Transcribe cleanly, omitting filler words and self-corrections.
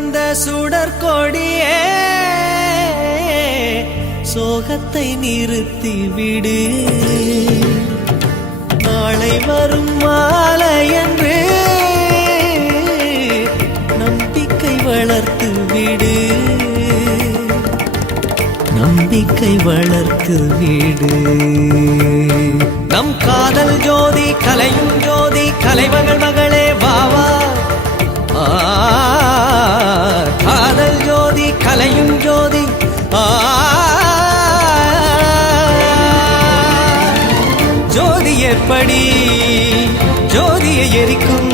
வந்த சுடற்கொடியே சோகத்தை நிறுத்தி விடு. நாளை வரும் மாலை என்று நம்பிக்கை வளர்த்து விடு. நம்பிக்கை வளர்த்து விடு. நம் காதல் ஜோதி கலையும் ஜோதி கலைமகள் மகளே வாவா. காதல் ஜோதி கலையும் ஜோதி ஜோதி எப்படி ஜோதியை எரிக்கும்